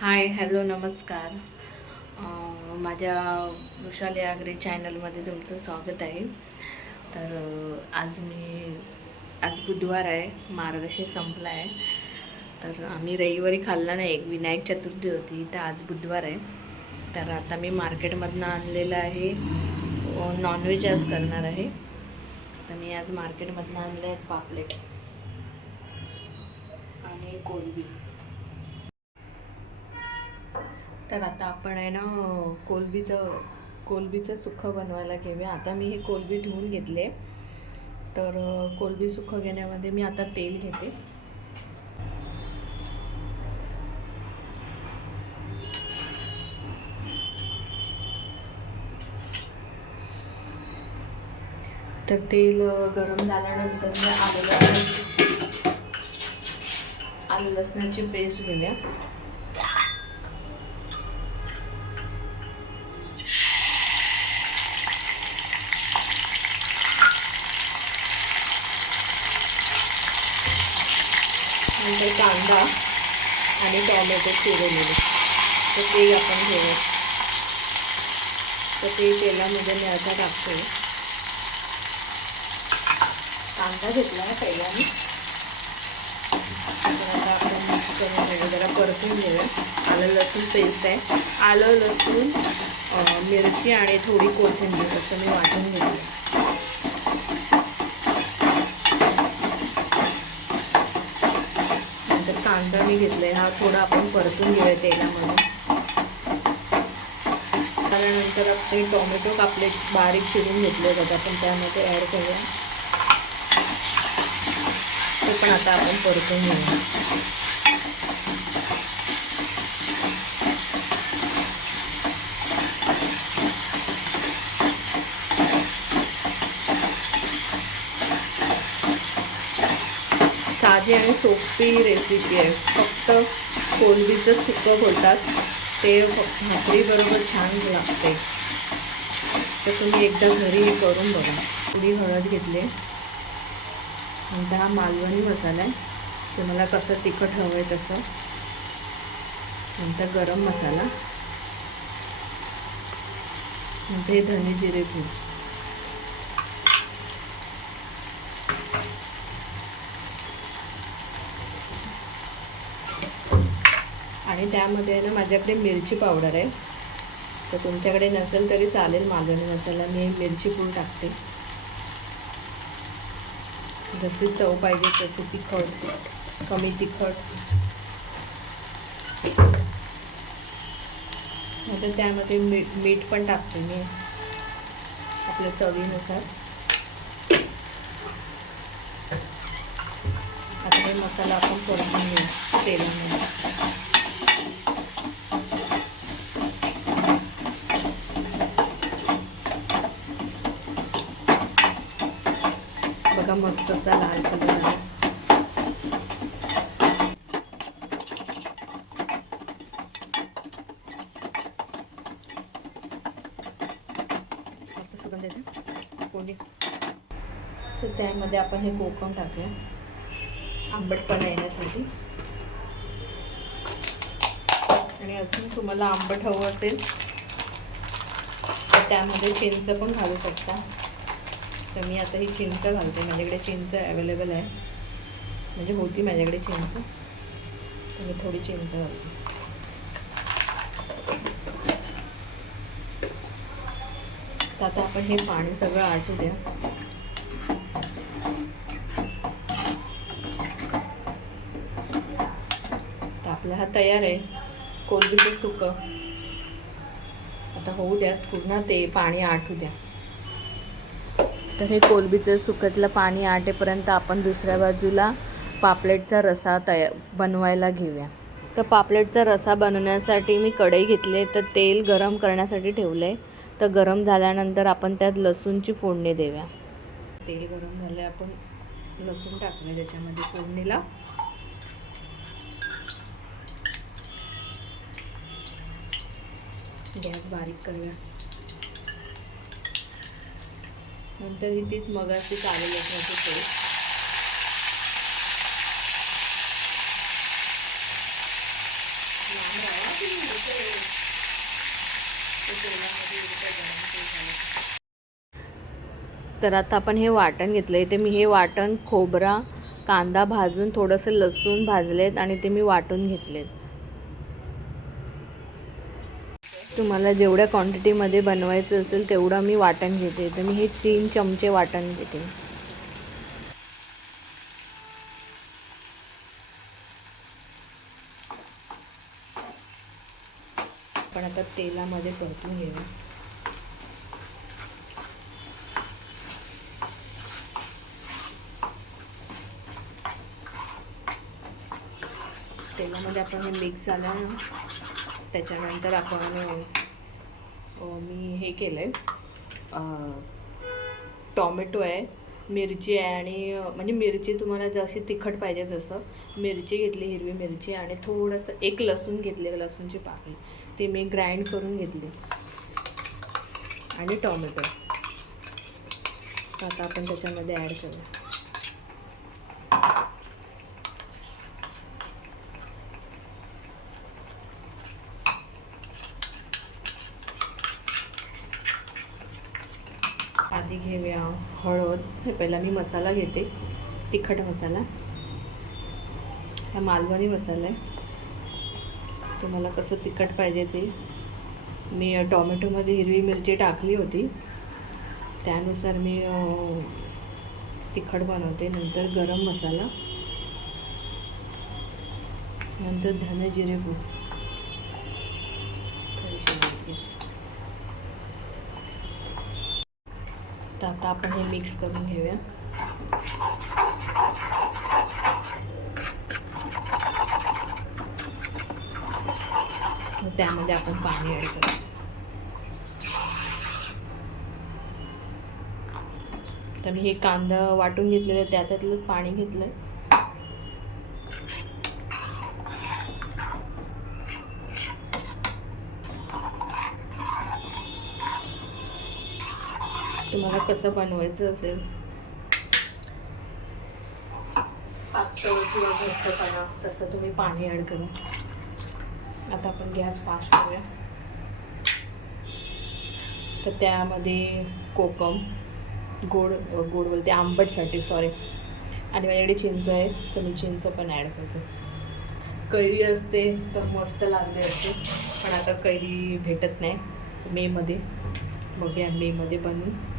Hi hello नमस्कार. माझ्या वृषाली आगरे चॅनलमध्ये तुमचं स्वागत आहे. तर आज बुधवार आहे, मार्गशीर्ष संपला आहे. तर आम्ही रविवारी खाल्ला नाही, एक विनायक चतुर्थी होती, तर आज बुधवार आहे. तर आता मी मार्केटमधनं आणलेलं आहे, नॉनव्हेज आज करणार आहे. तर मी आज मार्केटमधनं आणले आहेत पापलेट आणि कोलंबी. तर आता आपण आहे ना कोलंबीचं सुक्कं बनवायला घेऊया. आता मी हे कोलंबी धुवून घेतले. तर कोलंबी सुक्कं घेण्यामध्ये मी आता तेल घेते. तर तेल गरम झाल्यानंतर मी आलं लसणाची पेस्ट घेऊया. नंतर कांदा आणि टोमॅटो चिरलेले, तर ते आपण घेऊया. तर ते तेलामध्ये मी आता टाकते. कांदा घेतला आहे पहिला मी. आता आपण मिक्स करून घेऊया, जरा परतून घेऊया. आलं लसूण पेस्ट आहे, आलं लसूण मिरची आणि थोडी कोथिंबीर असं मी वाटून घेतलं. कांदा मी घेतलाय, हा थोडा आपण परतून घेऊया तेलामध्ये. त्यानंतर आपण टोमॅटो कापले बारीक चिरून घेतले होते, आपण त्यामध्ये ॲड करूया. ते पण आता आपण परतून घेऊया. साधी आणि सोपी रेसिपी आहे. फक्त कोलंबीचं सुक्कं बोलतात, ते भाकरीबरोबर छान लागते. तर तुम्ही एकदा घरी करून बघा. थोडी हळद घेतली, नंतर हा मालवणी मसाला आहे, तुम्हाला कसं तिखट हवं आहे तसं. नंतर गरम मसाला, नंतर हे धने जिरे पूड. आणि त्यामध्ये ना माझ्याकडे मिरची पावडर आहे, तर तुमच्याकडे नसेल तरी चालेल. मालवणी मसाला मी मिरची पूड टाकते, जशी चव पाहिजे तशी, तिखट कमी तिखट. नंतर त्यामध्ये मीठ पण टाकते मी आपल्या चवीनुसार. आता हे मसाला आपण परतून घेऊ तेलामध्ये. बघा मस्त असा लाल कलर आला. मस्त सुगंध येते कोणी. तर त्यामध्ये आपण हे कोकम टाकूया आंबटपणा येण्यासाठी. आणि अजून तुम्हाला आंबट हवं असेल तर त्यामध्ये चिंच पण घालू शकता. तर मी आता ही चिंच घालते, माझ्याकडे चिंच अवेलेबल आहे, म्हणजे होती माझ्याकडे चिंच, तर मी थोडी चिंच घालते. तर आता आपण हे पाणी सगळं आटू द्या. तर आपला हा तयार आहे कोलंबीचं सुक्कं. आता होऊ द्यात पूर्ण, ते पाणी आटू द्या. तर हे कोलंबीचं सुक्क्यातलं पाणी आटेपर्यंत आपण दुसऱ्या बाजूला पापलेटचा रसा बनवायला घेऊया. तर पापलेटचा रसा बनवण्यासाठी मी कढई घेतले, तर तेल गरम करण्यासाठी ठेवले. तर गरम झाल्यानंतर आपण त्यात लसूणची फोडणी देऊया. तेल गरम झाले, आपण लसूण टाकले त्याच्यामध्ये फोडणीला. गॅस बारीक करूया. नंतर ही तीच मगाशी काढलेली लसणाची पेस्ट, लांब राहा. तर आता आपण हे वाटण घेतलं आहे. ते मी हे वाटण खोबरा कांदा भाजून थोडंसं लसूण भाजलेत आणि ते मी वाटून घेतलेत. तुम्हाला जेवढ्या क्वांटिटीमध्ये बनवायचं असेल तेवढं मी वाटण घेते. तर मी हे 3 चमचे वाटण घेते. आपण आता तेलामध्ये परतून घेऊ. तेलामध्ये आपण हे मिक्स झालं ना, त्याच्यानंतर आपण मी हे केलं आहे, टॉमॅटो आहे, मिरची आहे आणि म्हणजे मिरची तुम्हाला जशी तिखट पाहिजे तसं मिरची घेतली, हिरवी मिरची आणि थोडंसं एक लसूण घेतले, लसूणची पाकळी ते मी ग्राइंड करून घेतली आणि टॉमॅटो. आता आपण त्याच्यामध्ये ॲड करू. आधी घेऊया हळद. हे पहिला मी मसाला घेते, तिखट मसाला. हा मालवणी मसाला आहे, तुम्हाला कसं तिखट पाहिजे ते. मी टॉमॅटोमध्ये हिरवी मिरची टाकली होती, त्यानुसार मी तिखट बनवते. नंतर गरम मसाला, नंतर धने जिरे पूड. तर आता आपण हे मिक्स करून घेऊया. त्यामध्ये आपण पाणी ॲड करू. तर मी हे कांदा वाटून घेतलेलं त्यातलं पाणी घेतलं. तुम्हाला कसं बनवायचं असेल, पातळ किंवा घट्टपणा, तसं तुम्ही पाणी ॲड करा. आता आपण गॅस फास्ट करूया. तर त्यामध्ये कोकम, गोड बोलते आंबटसाठी, सॉरी. आणि माझ्याकडे चिंच आहे तर मी चिंच पण ॲड करते. कैरी असते तर मस्त लागले असते, पण आता कैरी भेटत नाही. मेमध्ये बघूया, मेमध्ये बनवून.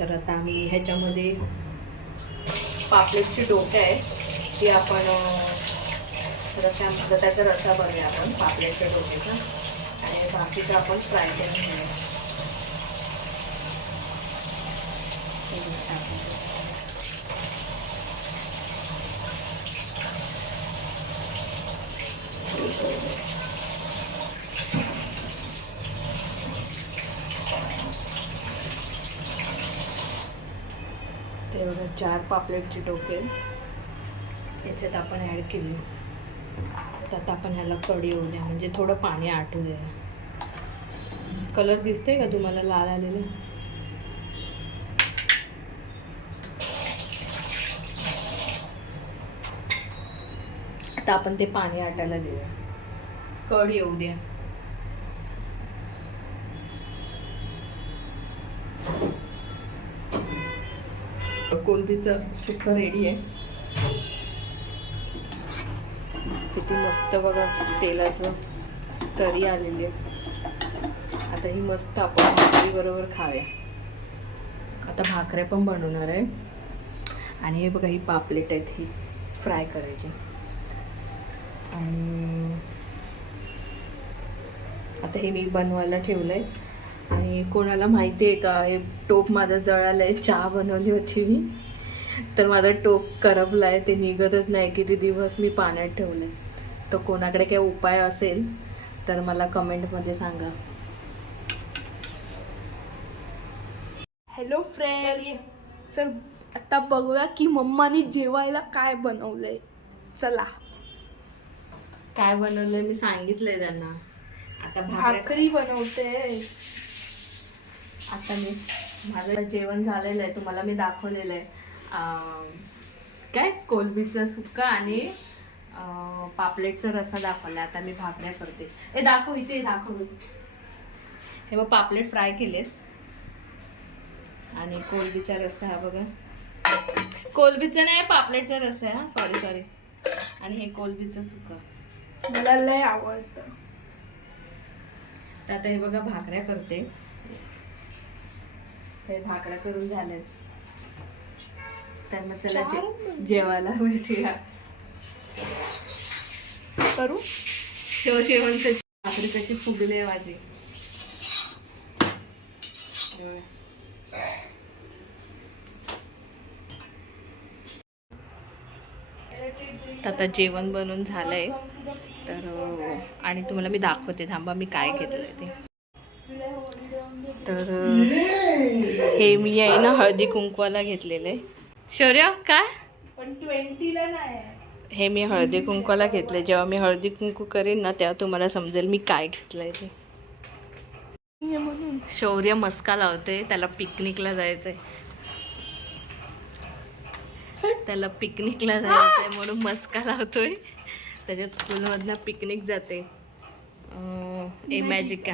तर आता आम्ही ह्याच्यामध्ये पापलेटची डोके आहे ती आपण त्याचा रस्सा बनवूया आपण पापलेटच्या डोक्याचा, आणि बाकीचं आपण फ्राय करून घेऊया. तेवढं 4 पापलेटची डोके याच्यात आपण ॲड केली. आता आपण ह्याला कढी येऊ द्या, म्हणजे थोडं पाणी आटू द्या. कलर दिसते का तुम्हाला लाल आलेलं? आता आपण ते पाणी आटायला देऊया, कढी येऊ द्या. कोलंबीचं सुक्कं रेडी आहे. किती मस्त बघा, तेलाचं तरी आलेली आहे. आता ही मस्त आपण भाकरी बरोबर खाऊया. आता भाकऱ्या पण बनवणार आहे. आणि हे बघा, ही पापलेट आहेत, ही फ्राय करायची. आणि आता हे मी बनवायला ठेवलं आहे. आणि कोणाला माहिती आहे का, हे टोप माझं जळालं आहे. चहा बनवली होती मी, तर माझं टोप करपलं आहे, ते निघतच नाही. किती दिवस मी पाण्यात ठेवलं आहे. तर कोणाकडे काही उपाय असेल तर मला कमेंटमध्ये सांगा. हॅलो फ्रेंड्स, चल आता बघूया की मम्माने जेवायला काय बनवलंय. चला. काय बनवलंय मी सांगितलंय त्यांना. आता भाकरी बनवते. आता मी माझं जेवण झालेलं आहे, तुम्हाला मी दाखवलेलं आहे. काय कोलंबीचं सुक्का आणि पापलेटचा रस्सा दाखवला. आता मी भाकऱ्या करते. दाखव इथे, दाखव. हे बघ पापलेट फ्राय केलेत आणि कोलबीचा रस्सा हा बघा. कोलबीचा नाही, पापलेटचा रस्सा आहे हा. सॉरी. आणि हे कोलबीचं सुकं मला लय आवडतं. तर आता हे बघा भाकऱ्या करते. हे भाकऱ्या करून झाल्यात. तर मग चला जेवायला भेटूया. करू शेवंत भाकरी कशी फुगले माझी. आता जेवण बनवून झालंय. तर आणि तुम्हाला मी दाखवते, थांबा मी काय घेतलंय ते. तर हे मी आहे ना हळदी कुंकवाला घेतलेलं आहे. शौर्य काय? पण 20ला नाही. हे मी हळदी कुंकवाला घेतलंय. जेव्हा मी हळदी कुंकू करेन ना तेव्हा तुम्हाला समजेल मी काय घेतलंय ते. म्हणून शौर्य मस्का लावते. त्याला पिकनिकला जायचंय. त्याला पिकनिकला जायचंय म्हणून मस्का लावतोय. त्याच्या स्कूलमधनं पिकनिक जाते इमॅजिका.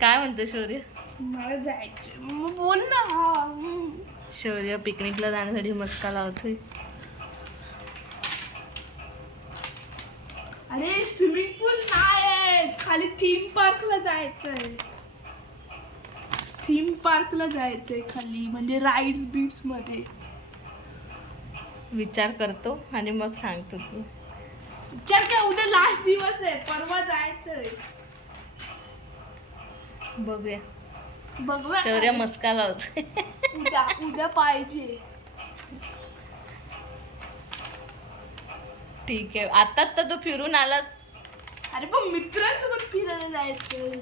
काय म्हणतो शौर्य? मला जायचं. मग बोल ना. शौर्य पिकनिकला जाण्यासाठी मस्का लावतोय. अरे स्विमिंग पूल नाही, खाली थीम पार्कला जायचंय. थीम पार्कला जायचंय खाली, म्हणजे राईड्स बीट्स मध्ये. विचार करतो आणि मग सांगतो तू. विचार काय, उद्या लास्ट दिवस आहे, परवा जायचंय. बघूया. बघूया. शौर्य मस्का लावतोय. उद्या पाहिजे. ठीक आहे. आता तो फिरून आलाच. अरे पण मित्रांसोबत फिरायला जायचं.